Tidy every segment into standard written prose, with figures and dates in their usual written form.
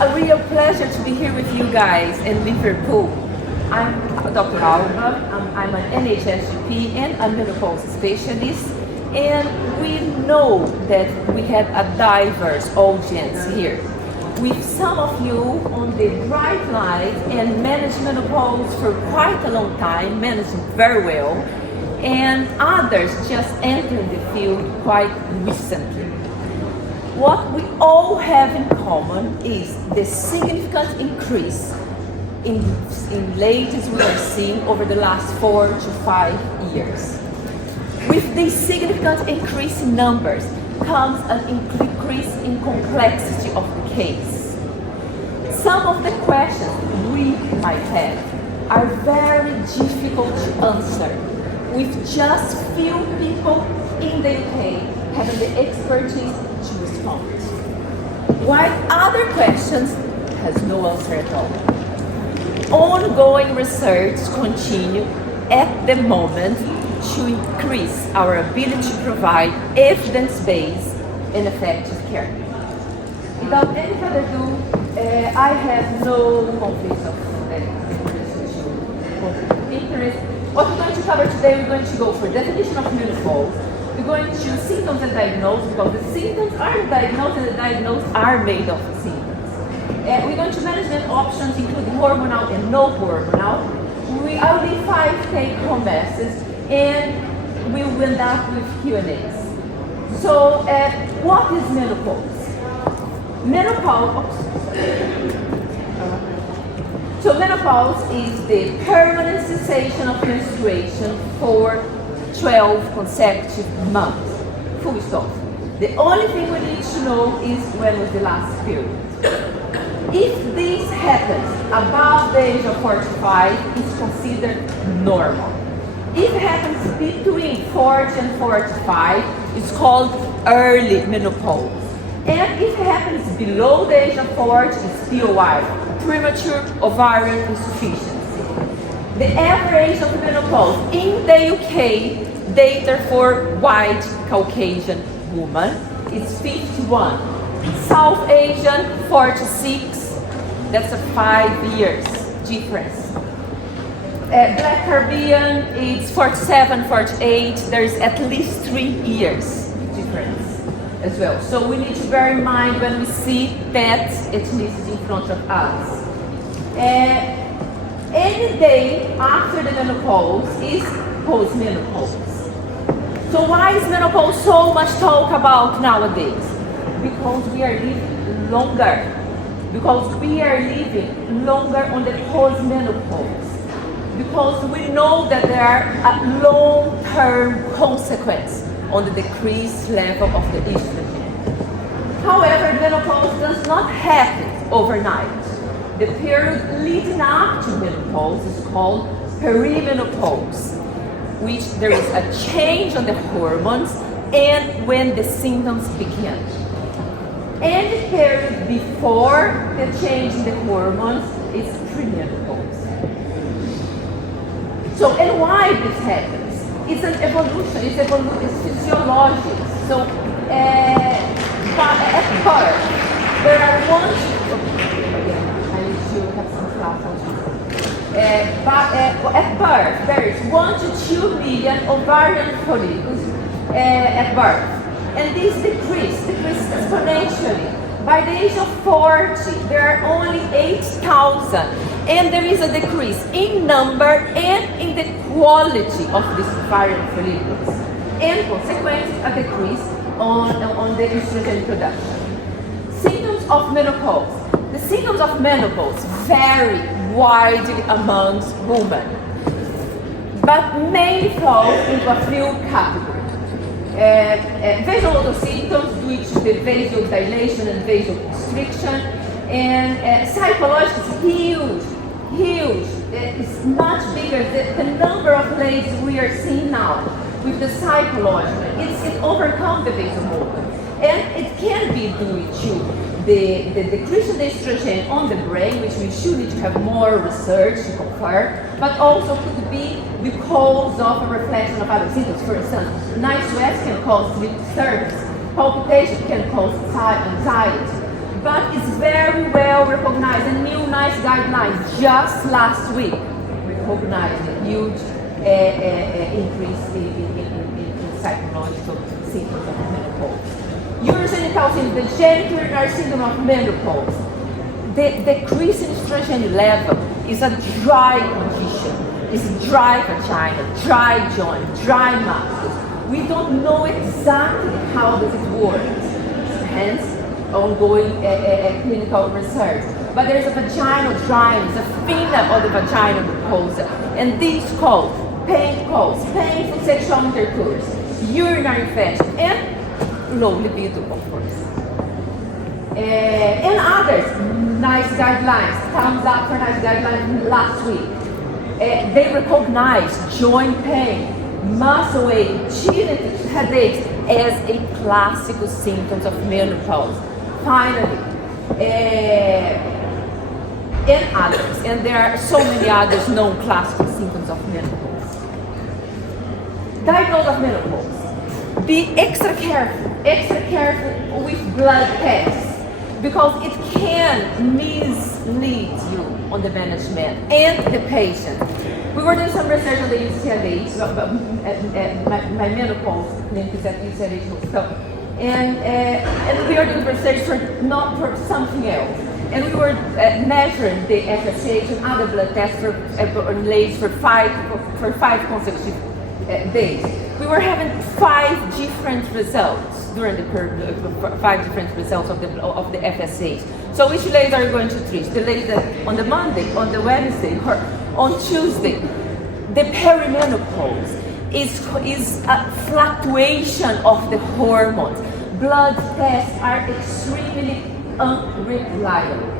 a real pleasure to be here with you guys in Liverpool. I'm Dr. Alba, I'm an NHSGP and a menopause specialist, and we know that we have a diverse audience here, with some of you on the bright light and managed menopause for quite a long time, managing very well, and others just entered the field quite recently. What we all have in common is the significant increase in ladies we are seeing over the last 4 to 5 years. With this significant increase in numbers comes an increase in complexity of the case. Some of the questions we might have are very difficult to answer, with just few people in the UK having the expertise to respond, while other questions has no answer at all. Ongoing research continue at the moment to increase our ability to provide evidence-based and effective care. Without any further ado, I have no conflict of interest. What we're going to cover today, we're going to go for definition of menopause. We're going to symptoms and diagnosis, because the symptoms are diagnosed and the diagnosis are made of symptoms. We're going to management options, including hormonal and non-hormonal. I will leave 5 take-home messages, and we will end up with Q&As. So, what is menopause? Menopause is the permanent cessation of menstruation for 12 consecutive months. Full stop. The only thing we need to know is when was the last period. If this happens above the age of 45, it's considered normal. If it happens between 40 and 45, it's called early menopause. And if it happens below the age of 40, it's POI, premature ovarian insufficiency. The average of menopause in the UK, data for white Caucasian woman, is 51. South Asian, 46. That's a 5 years difference. Black Caribbean, it's 47, 48. There is at least 3 years difference as well. So we need to bear in mind when we see that ethnicity in front of us. Any day after the menopause is postmenopause. So why is menopause so much talk about nowadays? Because we are living longer. Because we are living longer on the postmenopause. Because we know that there are a long-term consequence on the decreased level of the estrogen. However, menopause does not happen overnight. The period leading up to menopause is called perimenopause, which there is a change on the hormones and when the symptoms begin. Any period before the change in the hormones is premenopause. So, and why this happens? It's an evolution, it's physiological. So, at birth, there are at birth, there is 1 to 2 million ovarian follicles at birth. And this decrease exponentially. By the age of 40, there are only 8,000. And there is a decrease in number and in the quality of these ovarian follicles. And consequently, a decrease on the estrogen production. Symptoms of menopause. The symptoms of menopause vary widely amongst women, but mainly fall into a few categories. Vasomotor symptoms, which is the vasodilation and vasoconstriction, and psychological is huge. It's much bigger. The number of ladies we are seeing now with the psychological, it overcomes the vasomotor, and it can be due to the decrease in the estrogen on the brain, which we should need to have more research to confirm, but also could be because of a reflection of other symptoms. For instance, night sweats can cause sleep disturbance, palpitation can cause anxiety, but it's very well recognized a new NICE guidelines just last week, recognized a huge increase in psychological symptoms of menopause. Urogenital syndrome, the genital syndrome of menopause. The decrease in estrogen level is a dry condition. It's dry vagina, dry joint, dry muscles. We don't know exactly how does it work. Hence, ongoing clinical research. But there is a vaginal dryness, a thinning of the vaginal mucosa, and these cause painful sexual intercourse, urinary infection, and low libido, of course. And others, NICE guidelines, thumbs up for NICE guidelines last week. They recognize joint pain, muscle ache, tinnitus, headaches as a classical symptoms of menopause. Finally, and others, and there are so many others known classical symptoms of menopause. Diagnosis of menopause. Be extra careful with blood tests, because it can mislead you on the management and the patient. We were doing some research on the UCLH, my menopause clinic is at UCLH hospital, and we were doing research not for something else. And we were measuring the FSH and other blood tests for five consecutive days. We were having 5 different results during the 5 different results of the FSH. So which ladies are you going to treat? The ladies that on the Monday, on the Wednesday, or on Tuesday. The perimenopause is a fluctuation of the hormones. Blood tests are extremely unreliable.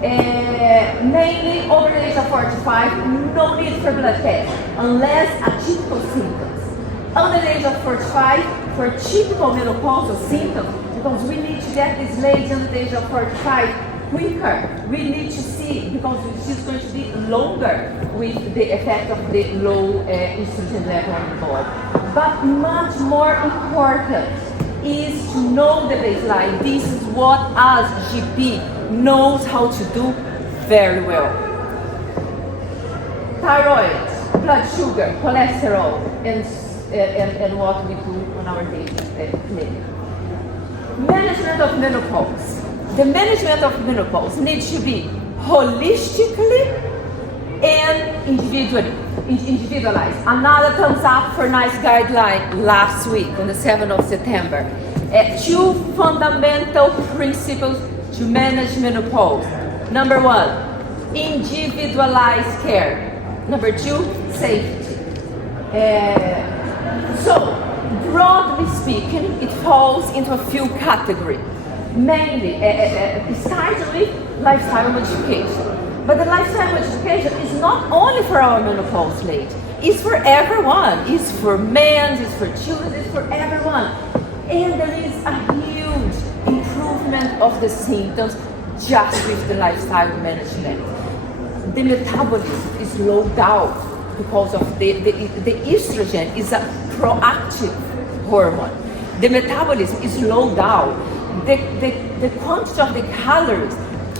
Mainly over the age of 45, no need for blood tests unless atypical symptoms. Under the age of 45, for typical menopausal symptoms, because we need to get this lady under the age of 45 quicker. We need to see, because she's going to be longer with the effect of the low estrogen level on the body. But much more important is to know the baseline. This is what us GP knows how to do very well. Thyroid, blood sugar, cholesterol, and what we do on our daily clinic. Management of menopause. The management of menopause needs to be holistically and individualized. Another thumbs up for NICE guideline last week on the 7th of September. 2 fundamental principles to manage menopause. Number 1, individualized care. Number 2, safety. So, broadly speaking, it falls into a few categories. Mainly, starting with lifestyle modification. But the lifestyle modification is not only for our menopause lady. It's for everyone. It's for men, it's for children, it's for everyone. And there is a huge improvement of the symptoms just with the lifestyle management. The metabolism is slowed down because of the estrogen is a proactive hormone. The metabolism is slowed down. The quantity of the calories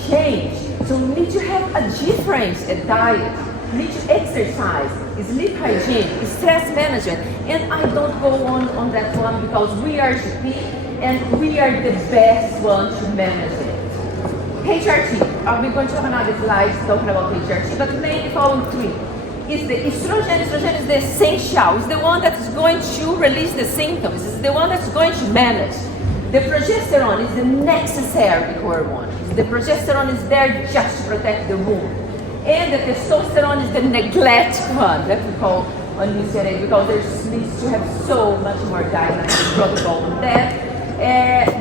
change. So we need to have a different diet. We need to exercise, sleep hygiene, stress management. And I don't go on that one because we are GP and we are the best one to manage it. HRT, we're going to have another slide talking about HRT, but mainly following 3. Is the estrogen. Estrogen is the essential. It's the one that is going to release the symptoms. It's the one that's going to manage. The progesterone is the necessary hormone. The progesterone is there just to protect the womb. And the testosterone is the neglect one that we call on UCLA because there needs to have so much more guidelines and protocol on that.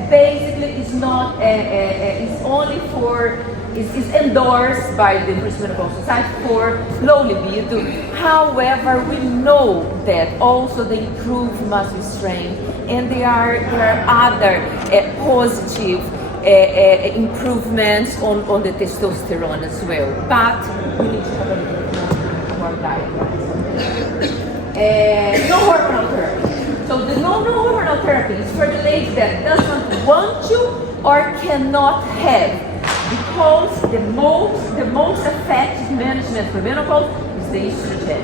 Basically, it's not. It's only for. Is endorsed by the Perimenopause Society for low libido. However, we know that also they improve muscle strength, and there are other positive improvements on the testosterone as well. But we need to have a little bit more guidelines. Non-hormonal therapy. So the non-hormonal therapy is for the lady that doesn't want to or cannot have, because the most effective management for menopause is the estrogen.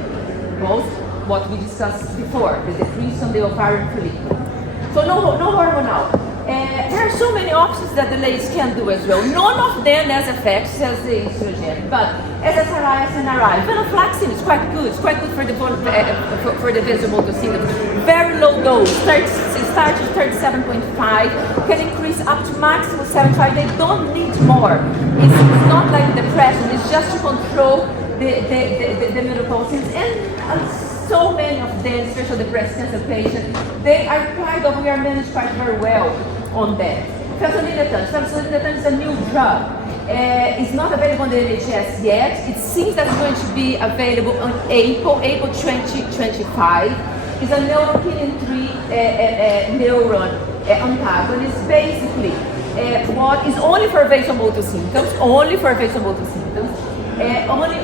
Because what we discussed before, the decrease on the ovarian follicle. So no hormonal. There are so many options that the ladies can do as well. None of them as effects as the estrogen, but SSRI, SNRI, venlafaxine is quite good. It's quite good for the vasomotor symptoms. Very low dose, starts at 37.5, can increase up to maximum 75. They don't need more. It's not like depression. It's just to control the menopause symptoms. And so many of them, especially the breast cancer patients, we are managed quite very well on that. Fezolinetant is a new drug. It's not available on the NHS yet. It seems that it's going to be available on April 2025. It's a neurokinin-3 neuron antagonist. Basically, what is only for vasomotor symptoms, only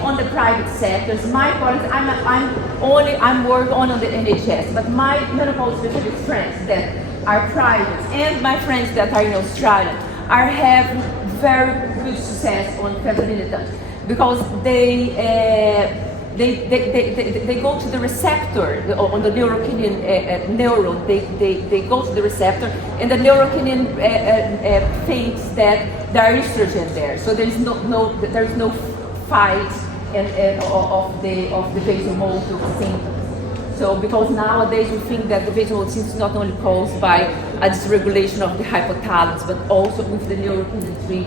on the private sectors. My colleagues, I'm working on the NHS, but my menopause specialist friends that are private and my friends that are in Australia are having very good success on fezolinetant because they go to the receptor on the neurokinin neuron. They go to the receptor, and the neurokinin thinks that there is estrogen there. So there is no fight of the vasomotor symptoms. So because nowadays we think that the vasomotor symptoms is not only caused by a dysregulation of the hypothalamus, but also with the neurokinin-3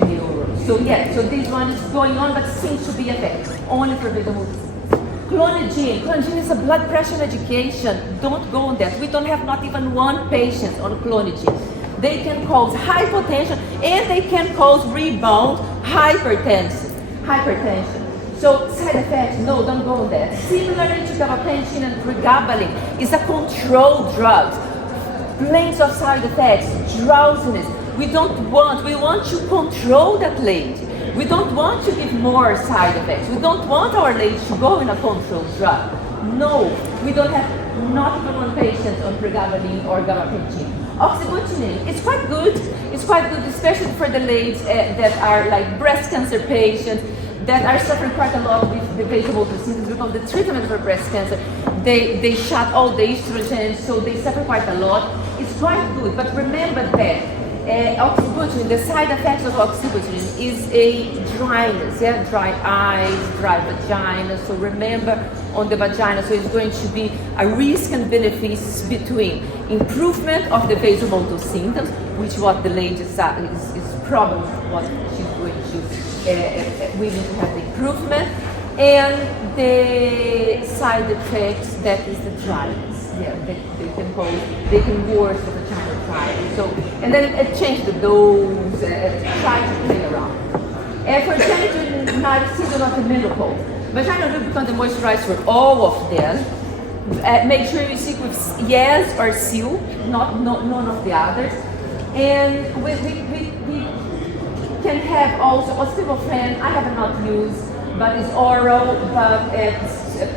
neuron. So so this one is going on, but seems to be effective only for vasomotor symptoms. Clonidine is a blood pressure medication. Don't go on that. We don't have not even one patient on clonidine. They can cause hypotension and they can cause rebound hypertension. So side effects, no, don't go on that. Similarly to gabapentin and pregabalin, is a controlled drug. Plenty of side effects, drowsiness. We want to control that lady. We don't want to give more side effects. We don't want our lady to go in a controlled drug. No, we don't have not even one patient on pregabalin or gabapentin. Oxybutynin, it's quite good, especially for the ladies that are like breast cancer patients that are suffering quite a lot with the vasomotor symptoms because the treatment for breast cancer, they shut all the estrogen, so they suffer quite a lot. It's quite good, but remember that oxybutynin, the side effects of oxybutynin is a dryness, dry eyes, dry vagina. So remember on the vagina, so it's going to be a risk and benefits between improvement of the vasomotor symptoms, which what the lady is probably what she's going to willing to have the improvement, and the side effects that is the dryness. They can worsen the vaginal dryness. So and then change the dose, try to play around. For genital season of the menopause, vaginal lubricant and moisturizer for all of them. Make sure you stick with yes or seal, none of the others. And we can have also osteoporosis. I have not used, but it's oral, but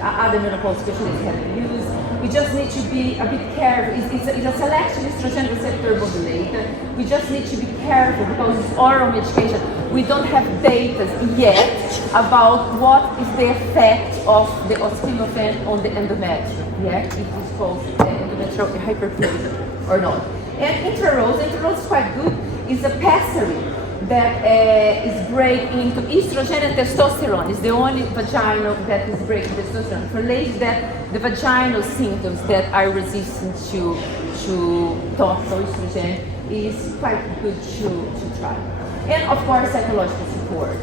other menopause specialists have used. We just need to be a bit careful. It's a selection estrogen receptor modulator. We just need to be careful because it's oral medication. We don't have data yet about what is the effect of the osteoporosis on the endometrium. If it's called endometrial hyperplasia or not. And intrarose is quite good. It's a pessary that is breaking into estrogen and testosterone. It's the only vaginal that is breaking testosterone. For ladies that the vaginal symptoms that are resistant to topical estrogen is quite good to try. And of course psychological support,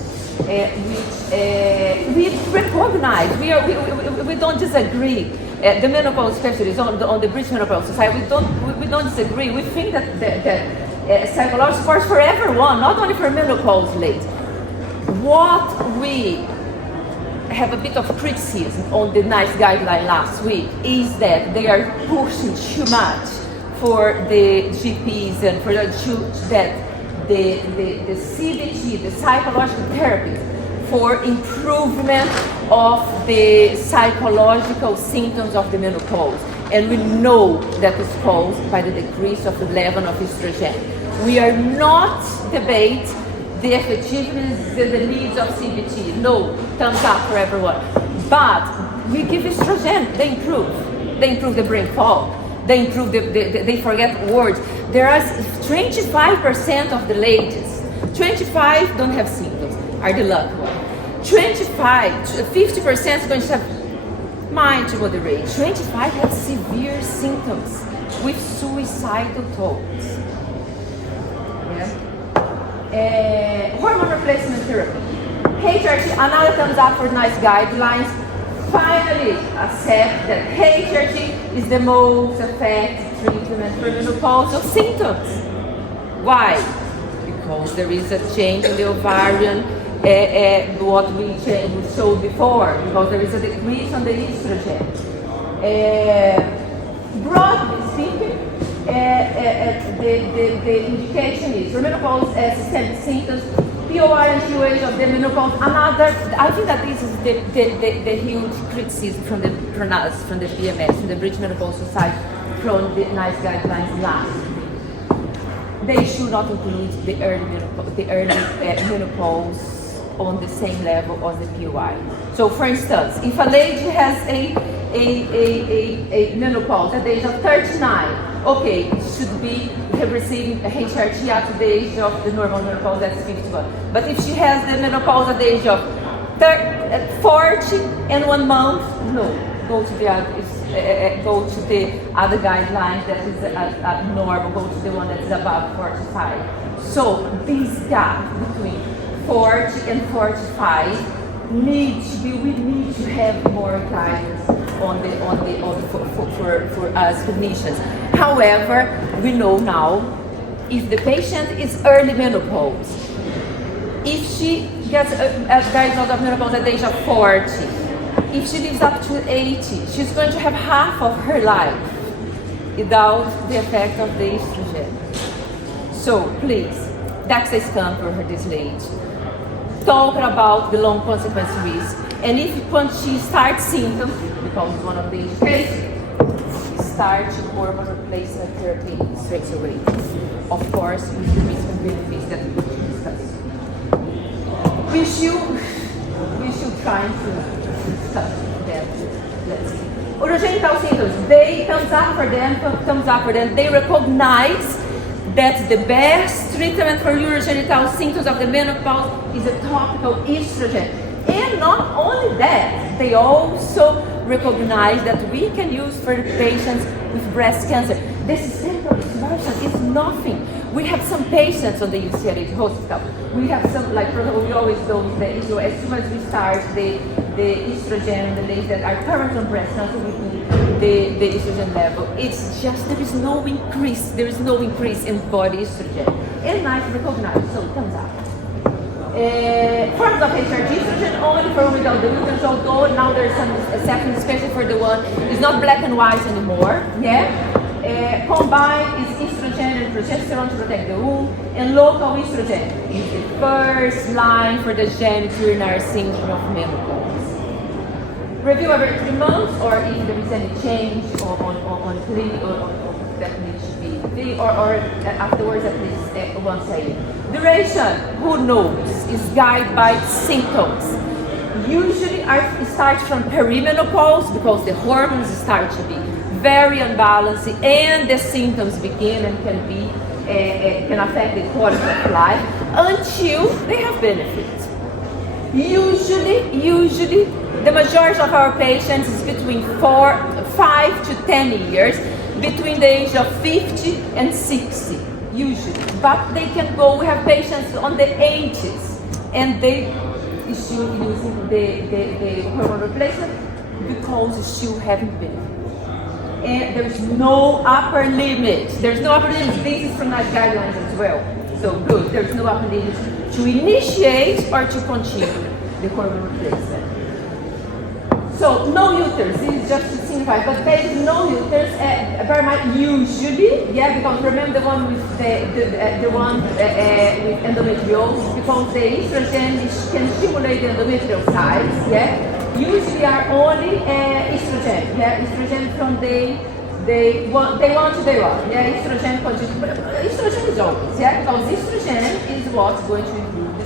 which we recognize. We don't disagree. The menopause specialists on the British Menopause Society, we don't disagree. We think that psychological support for everyone, not only for menopause ladies. What we have a bit of criticism on the NICE guideline last week is that they are pushing too much for the GPs and for the CBT, the psychological therapy, for improvement of the psychological symptoms of the menopause. And we know that it's caused by the decrease of the level of estrogen. We are not debate the effectiveness and the needs of CBT. No, thumbs up for everyone. But we give estrogen, they improve. They improve the brain fog. They improve they forget words. There are 25% of the ladies, 25 don't have symptoms, are the lucky one. 50% is going to have mild to moderate. 25 have severe symptoms with suicidal thoughts. Yeah. Hormone replacement therapy. HRT, another thumbs up for nice guidelines. Finally accept that HRT is the most effective treatment for menopausal symptoms. Why? Because there is a change in the ovarian, what we showed before, because there is a decrease on the estrogen. Broadly speaking, the indication is for menopause systemic symptoms, POI and QH of the menopause. Another, I think that this is the huge criticism from us, from the BMS, from the British Menopause Society, from the NICE guidelines last week. They should not include the early menopause on the same level as the POI. So, for instance, if a lady has a menopause at the age of 39, okay, it should be receiving a HRT at the age of the normal menopause, that's 51. But if she has the menopause at the age of 40 and 1 month, no, go to the other guidelines that is normal, go to the one that is above 45. So this gap between 40 and 45 needs to be, we need to have more guidance for us clinicians. However, we know now if the patient is early menopause, if she gets diagnosed of menopause at the age of 40, if she lives up to 80, she's going to have half of her life without the effect of the estrogen. So please, DEXA scan for her this age. Talk about the long consequence risk. And if when she starts symptoms, because it's one of the indications, start hormone replacement therapy straight away. Of course, with the risk and benefits that we will discuss. We should try to discuss them. Let's see. Urogenital symptoms, they thumbs up for them. They recognize that the best treatment for urogenital symptoms of the menopause is a topical estrogen. And not only that, they also recognize that we can use for patients with breast cancer. The systemic expression is nothing. We have some patients on the UCLH hospital. We have some, like we always do, as soon as we start the estrogen, the ladies that are currently on breast cancer, we do the estrogen level. It's just, there is no increase in body estrogen. And nice recognized, so thumbs up. Forms of HRT estrogen only for without the uterus, although now there's some exceptions, especially for the one, it's not black and white anymore, yeah? Combined is estrogen and progesterone to protect the womb, and local estrogen is the first line for the genitourinary syndrome of menopause. Review every 3 months, or if there is any change on clinic or that needs to be, or afterwards at least once a year. Duration, who knows, is guided by symptoms. Usually it starts from perimenopause because the hormones start to be very unbalanced and the symptoms begin and can affect the quality of life until they have benefits. Usually the majority of our patients is between 5 to 10 years, between the age of 50 and 60, usually. But they can go, we have patients on the 80s, and they still using the hormone replacement because still having benefits. And there's no upper limit. There's no upper limit. This is from NICE guidelines as well. So good, there's no upper limit to initiate or to continue the hormone replacement. So no uterus, this is just to simplify, but basically no uterus, very much usually, yeah, because remember the one with the one with endometriosis, because the estrogen can stimulate the endometrial size, yeah. Usually are only estrogen, yeah, estrogen from day one to day one, yeah, estrogen is always, yeah, because estrogen is what's going to improve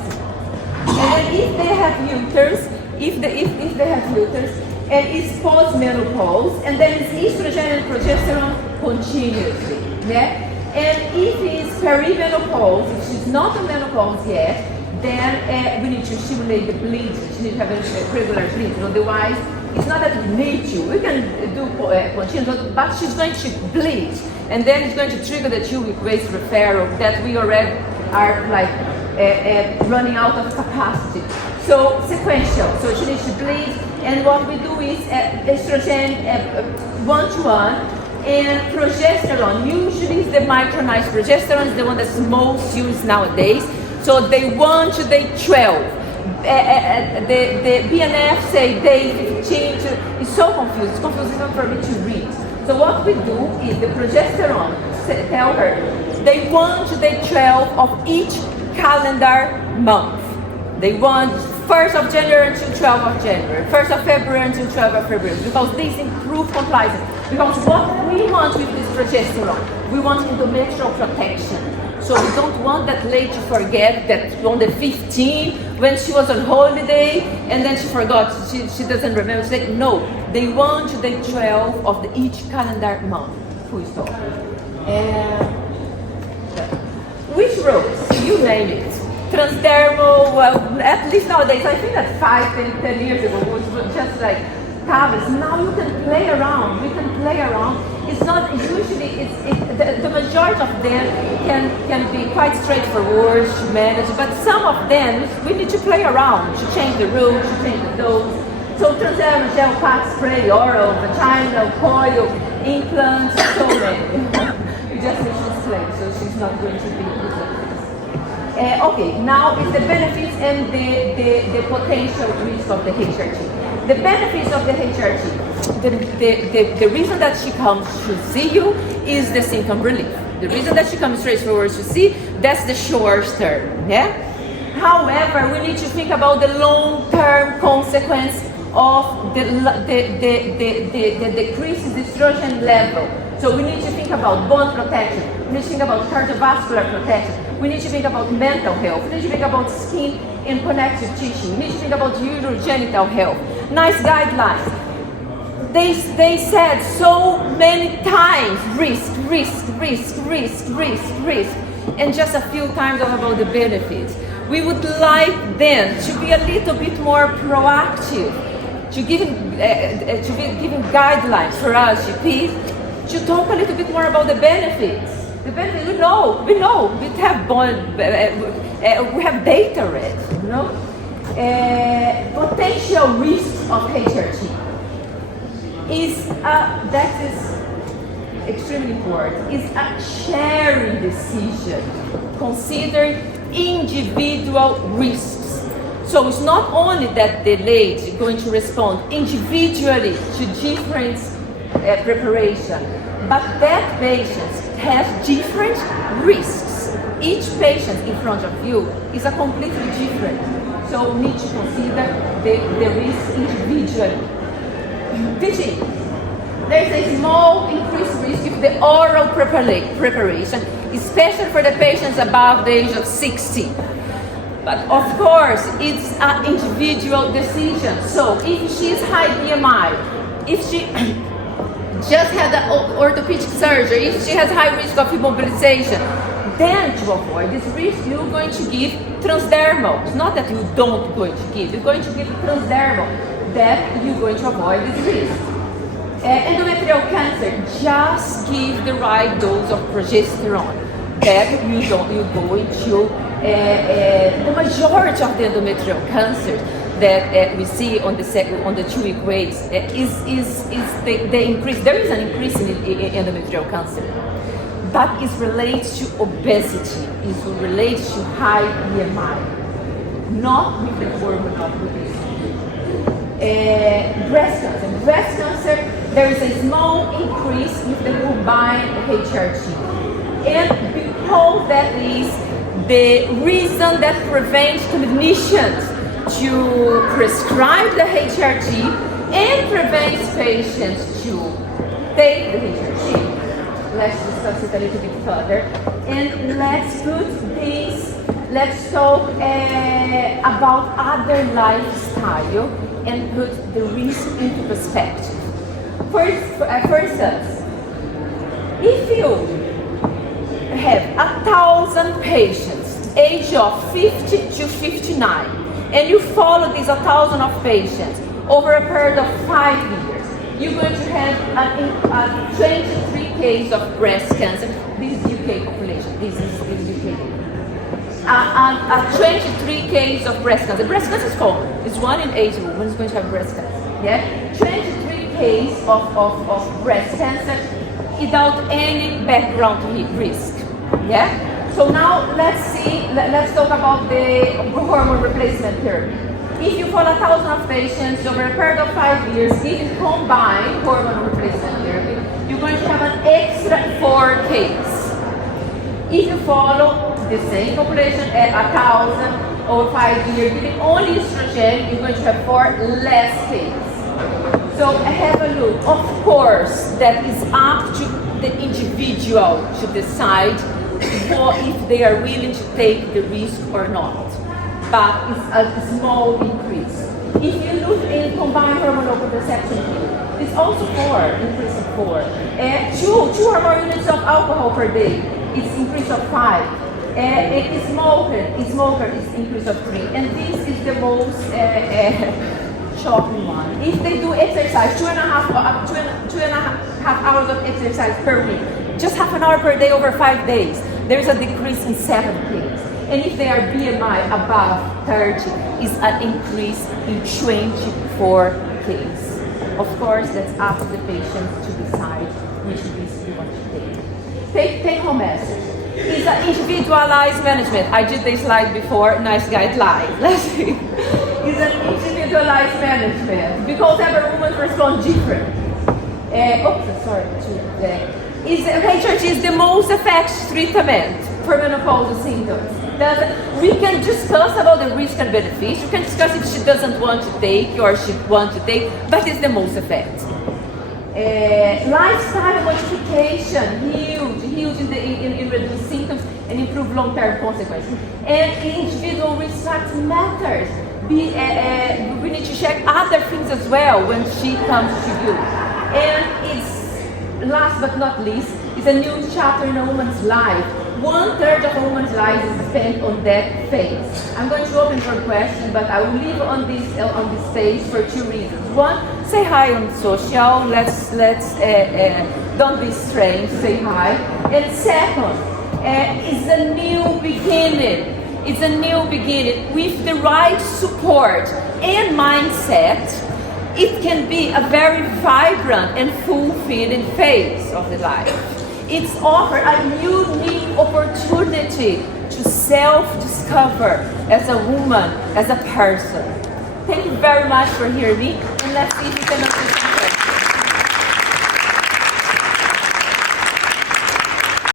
And then if they have uterus, if they have uterus, and it's post-menopause, and then it's estrogen and progesterone continuously, yeah? And if it's perimenopause, if she's not on menopause yet, then we need to stimulate the bleeding. She needs to have a regular bleeding. Otherwise, it's not that we need to. We can do continuous, but she's going to bleed, and then it's going to trigger the 2-week waste referral that we already are like running out of capacity. So sequential. So she needs to bleed, and what we do is estrogen 1-to-1, and progesterone. Usually, it's the micronized progesterone is the one that's most used nowadays. So day 1 to day 12. The BNF say day 15 to, it's so confused. It's confusing even for me to read. So what we do is the progesterone, tell her, day 1 to day 12 of each calendar month. Day 1st of January until 12th of January, 1st of February until 12th of February, because these improve compliance. Because what we want with this progesterone, we want endometrial protection. So we don't want that lady to forget that on the 15th, when she was on holiday, and then she forgot, she doesn't remember. She said, no, day 1 to day 12 of each calendar month. Full stop. Which roads? You name it. Transdermal, well, at least nowadays, I think that 10 years ago was just like tablets. Now you can play around. We can play around. It's not usually. The majority of them can be quite straightforward to manage, but some of them we need to play around to change the route, to change the dose. So transdermal, gel, pack, spray, oral, vaginal, coil, implants, so many. We just need to explain, so she's not going to be using. Okay, now is the benefits and the potential risk of the HRT. The benefits of the HRT, the reason that she comes to see you is the symptom relief. The reason that she comes straightforward to see, that's the short term, yeah? However, we need to think about the long-term consequence of the decrease in the estrogen level. So we need to think about bone protection, we need to think about cardiovascular protection, we need to think about mental health, we need to think about skin and connective tissue, we need to think about urogenital health. Nice guidelines. They said so many times, risk, and just a few times about the benefits. We would like them to be a little bit more proactive, to give giving guidelines for us GPs, to talk a little bit more about the benefits. The benefits, we know, we have data already, you know? Potential risks of HRT that is extremely important, is a sharing decision, considering individual risks. So it's not only that the lady is going to respond individually to different preparation, but that patient has different risks. Each patient in front of you is a completely different. So we need to consider the risk individually. Teaching. There's a small increased risk if the oral preparation, especially for the patients above the age of 60. But of course, it's an individual decision. So if she is high BMI, if she just had an orthopedic surgery, if she has high risk of immobilization, then to avoid this risk, you're going to give transdermal. It's not that you don't going to give, you're going to give transdermal. That you're going to avoid this risk. Endometrial cancer, just give the right dose of progesterone. That you're going to, the majority of the endometrial cancers that we see on the 2-week weights is the increase. There is an increase in endometrial cancer, but it's related to obesity, it's related to high BMI, not with the hormonal obesity. Breast cancer, there is a small increase with the combined HRT. And because that is the reason that prevents clinicians to prescribe the HRT and prevents patients to take the HRT. Let's discuss it a little bit further. And let's talk about other lifestyle and put the risk into perspective. For instance, if you have 1,000 patients, age of 50 to 59, and you follow these 1,000 of patients over a period of 5 years, you're going to have a 23 cases of breast cancer. This is UK population. This is UK. 23 cases of breast cancer. Breast cancer is common. It's 1 in 8 women is going to have breast cancer. Yeah, 23 cases of breast cancer without any background risk. Yeah. So now let's talk about the hormone replacement therapy. If you follow 1,000 of patients over a period of 5 years, if you combine hormone replacement therapy, you're going to have an extra 4 cases. If you follow the same population at 1,000 over 5 years, giving only estrogen, you're going to have 4 less cases. So have a look. Of course, that is up to the individual to decide if they are willing to take the risk or not. But it's a small increase. If you look in combined hormonal contraception, it's also 4, increase of 4. 2 or more units of alcohol per day, it's increase of 5. Smoker is increase of 3. And this is the most shocking one. If they do exercise, 2.5 hours of exercise per week, just half an hour per day over 5 days, there's a decrease in 7 cases. And if they are BMI above 30, is an increase in 24 cases. Of course, that's up to the patient to decide which risk you want to take. Take home message. It's an individualized management. I did this slide before, nice guideline. Let's see. It's an individualized management because every woman responds different. HRT is the most effective treatment for menopausal symptoms. We can discuss about the risk and benefits. You can discuss if she doesn't want to take or she wants to take, but it's the most effective. Lifestyle modification, huge in reduce symptoms and improve long-term consequences. And individual risk factor matters. We need to check other things as well when she comes to you. And it's last but not least, it's a new chapter in a woman's life. 1/3 of a woman's life is spent on that phase. I'm going to open for questions, but I will leave on this stage for 2 reasons. One, say hi on social. Let's don't be strange. Say hi. And second, it's a new beginning. It's a new beginning with the right support and mindset. It can be a very vibrant and fulfilling phase of the life. It's offered a unique opportunity to self-discover as a woman, as a person. Thank you very much for hearing me, and let's see if you can understand.